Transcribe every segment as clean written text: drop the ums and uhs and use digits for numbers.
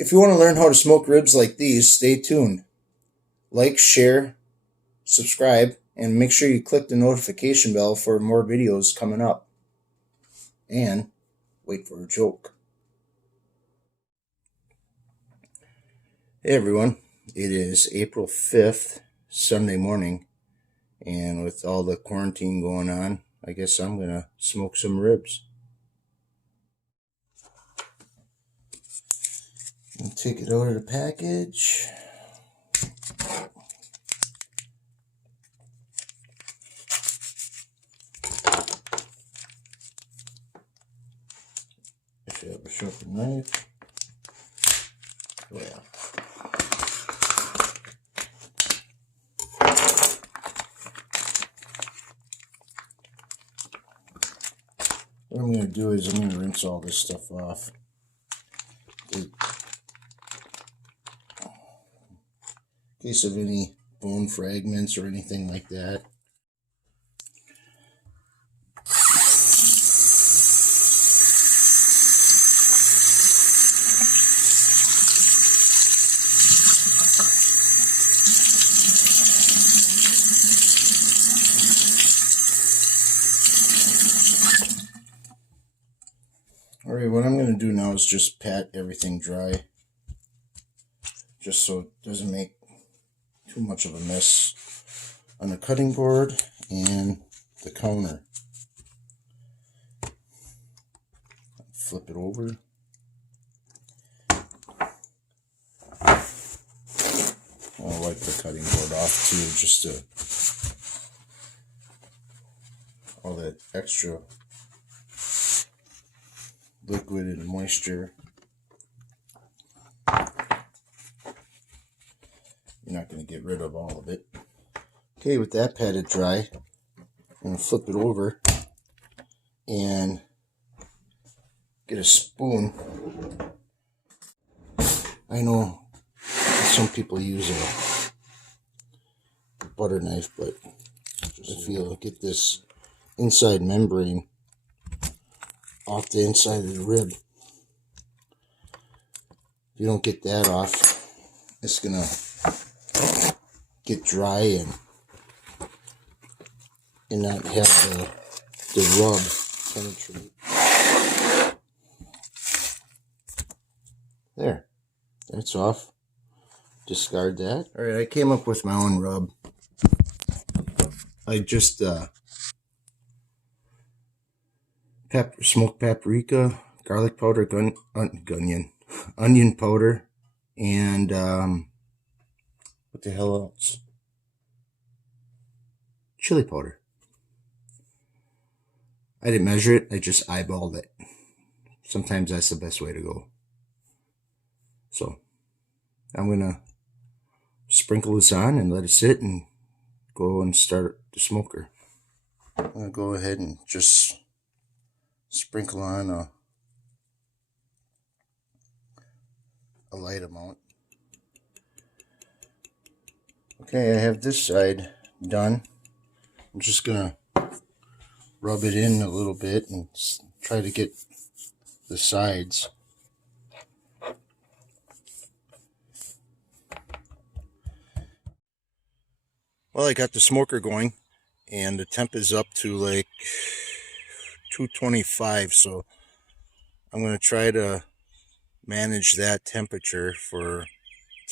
If you want to learn how to smoke ribs like these, stay tuned. Like, share, subscribe, and make sure you click the notification bell for more videos coming up. And wait for a joke. Hey everyone, it is April 5th, Sunday morning, and with all the quarantine going on, I guess I'm going to smoke some ribs. I'll take it out of the package. I should have a sharper knife. Oh yeah. What I'm going to do is I'm going to rinse all this stuff off. In case of any bone fragments or anything like that. Alright, what I'm going to do now is just pat everything dry, just so it doesn't make too much of a mess on the cutting board and the counter. Flip it over. I'll wipe the cutting board off too, just to all that extra liquid and moisture. You're not going to get rid of all of it. Okay, with that patted dry, I'm going to flip it over and get a spoon. I know some people use a butter knife, but if you get this inside membrane off the inside of the rib, if you don't get that off, it's gonna get dry and not have the rub penetrate. There, that's off. Discard that. All right, I came up with my own rub. I just smoked paprika, garlic powder, onion powder, and what the hell else? Chili powder. I didn't measure it, I just eyeballed it. Sometimes that's the best way to go. So I'm gonna sprinkle this on and let it sit and go and start the smoker. I'm gonna go ahead and just sprinkle on a light amount. Okay, I have this side done. I'm just gonna rub it in a little bit and try to get the sides. Well, I got the smoker going and the temp is up to like 225, so I'm going to try to manage that temperature for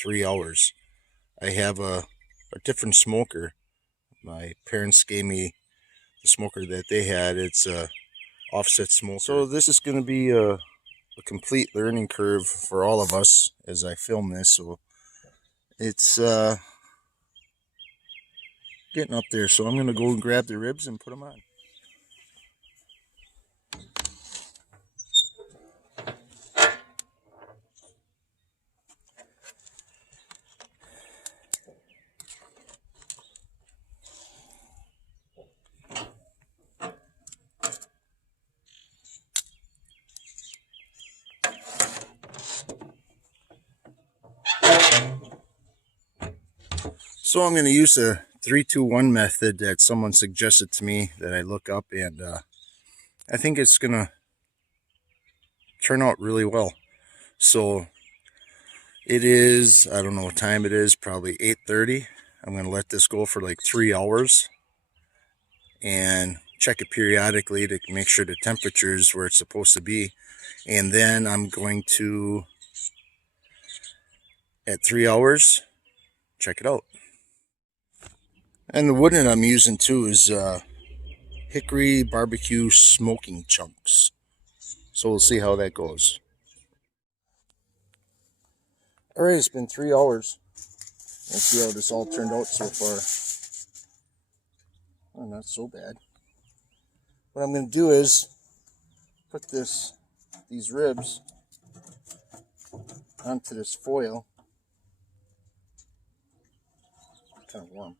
3 hours. I have a different smoker. My parents gave me the smoker that they had. It's a offset smoker. So this is going to be a complete learning curve for all of us as I film this. So it's getting up there. So I'm going to go and grab the ribs and put them on. So I'm going to use the 3-2-1 method that someone suggested to me that I look up, and I think it's going to turn out really well. So It is, I don't know what time it is, probably 8:30. I'm going to let this go for like 3 hours and check it periodically to make sure the temperature is where it's supposed to be. And then I'm going to, at 3 hours, check it out. And the wood that I'm using too is hickory barbecue smoking chunks. So we'll see how that goes. Alright, it's been 3 hours. Let's see how this all turned out so far. Oh, not so bad. What I'm going to do is put these ribs onto this foil. It's kind of warm.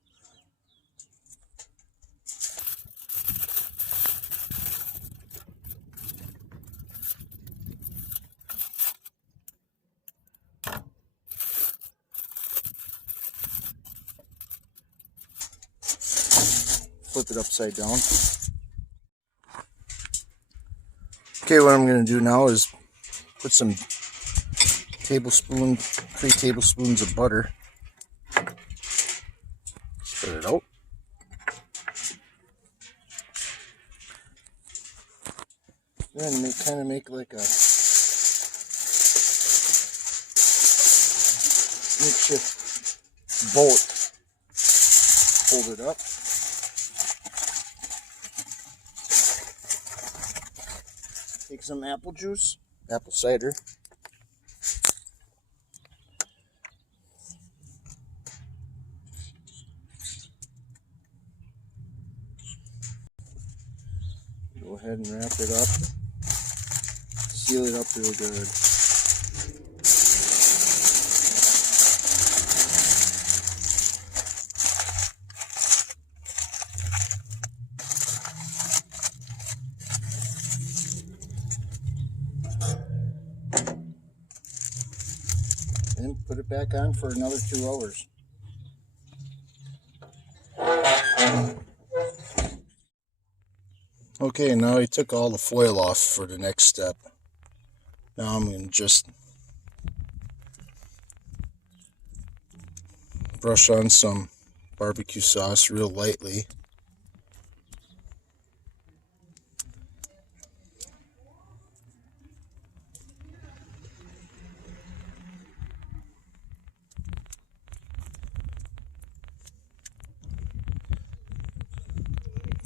Flip it upside down. Okay, what I'm going to do now is put some 3 tablespoons of butter. Spread it out. Then kind of make like a makeshift boat. Hold it up. Take some apple juice, apple cider. Go ahead and wrap it up. Seal it up real good. And put it back on for another 2 hours. Okay, now I took all the foil off for the next step. Now I'm going to just brush on some barbecue sauce real lightly.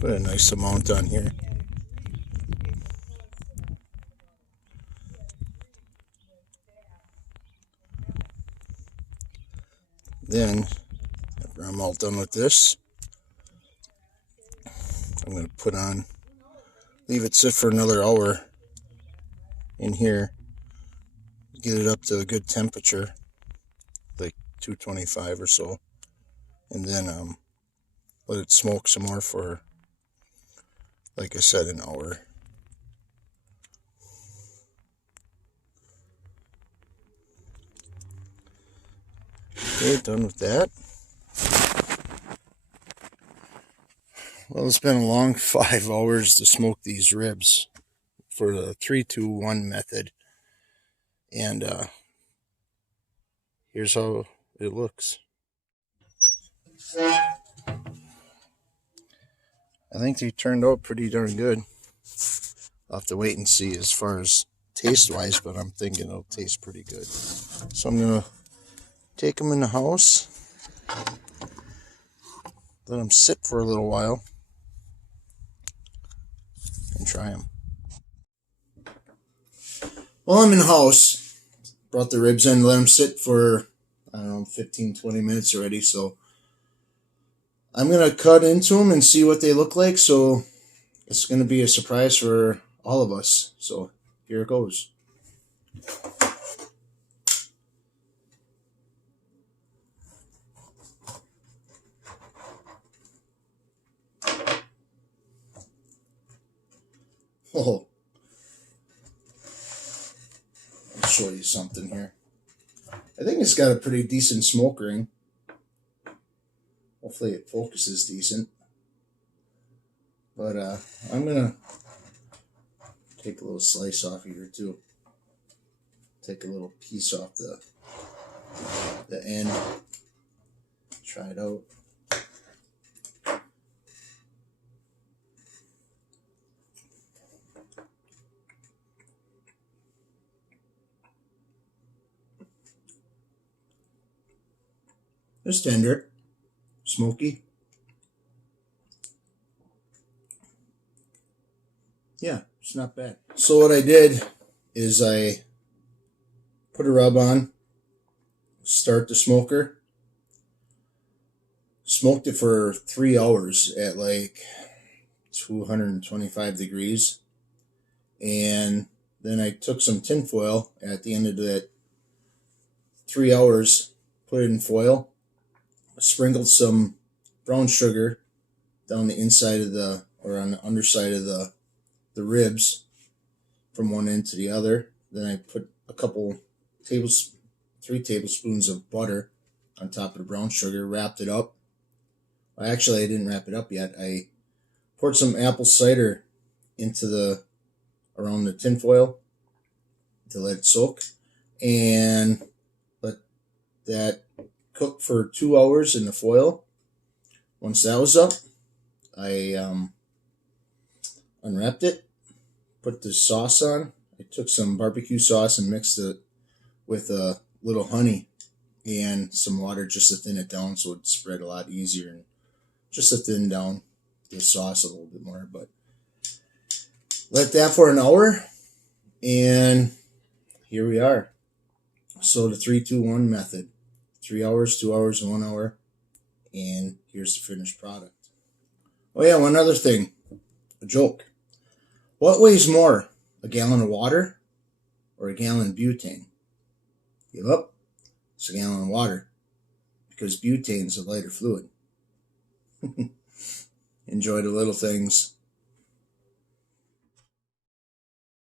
Put a nice amount on here. Then, after I'm all done with this, I'm going to leave it sit for another hour in here. Get it up to a good temperature, like 225 or so. And then let it smoke some more for, like I said, an hour. Okay, done with that. Well, it's been a long 5 hours to smoke these ribs for the 3-2-1 method. And here's how it looks. I think they turned out pretty darn good. I'll have to wait and see as far as taste-wise, but I'm thinking it'll taste pretty good. So I'm going to take them in the house, let them sit for a little while, and try them. While I'm in the house, brought the ribs in, let them sit for, 15-20 minutes already, so I'm going to cut into them and see what they look like, so it's going to be a surprise for all of us. So here it goes. Oh, I'll show you something here. I think it's got a pretty decent smoke ring. Hopefully it focuses decent. But I'm going to take a little slice off here too. Take a little piece off the the end. Try it out. It's tender, smoky. Yeah, it's not bad. So what I did is I put a rub on, start the smoker, smoked it for 3 hours at like 225 degrees, and then I took some tin foil at the end of that 3 hours, put it in foil, sprinkled some brown sugar down the inside of the, or on the underside of the ribs from one end to the other. Then I put a couple 3 tablespoons of butter on top of the brown sugar, wrapped it up. Well, actually, I didn't wrap it up yet. I poured some apple cider into around the tin foil to let it soak, and let that cook for 2 hours in the foil. Once that was up, I unwrapped it, put the sauce on. I took some barbecue sauce and mixed it with a little honey and some water just to thin it down so it spread a lot easier, and just to thin down the sauce a little bit more. But let that for an hour, and here we are. So the 3-2-1 method: 3 hours, 2 hours, and 1 hour, and here's the finished product. Oh yeah, one other thing, a joke. What weighs more, a gallon of water or a gallon of butane? Give up. It's a gallon of water, because butane is a lighter fluid. Enjoy the little things.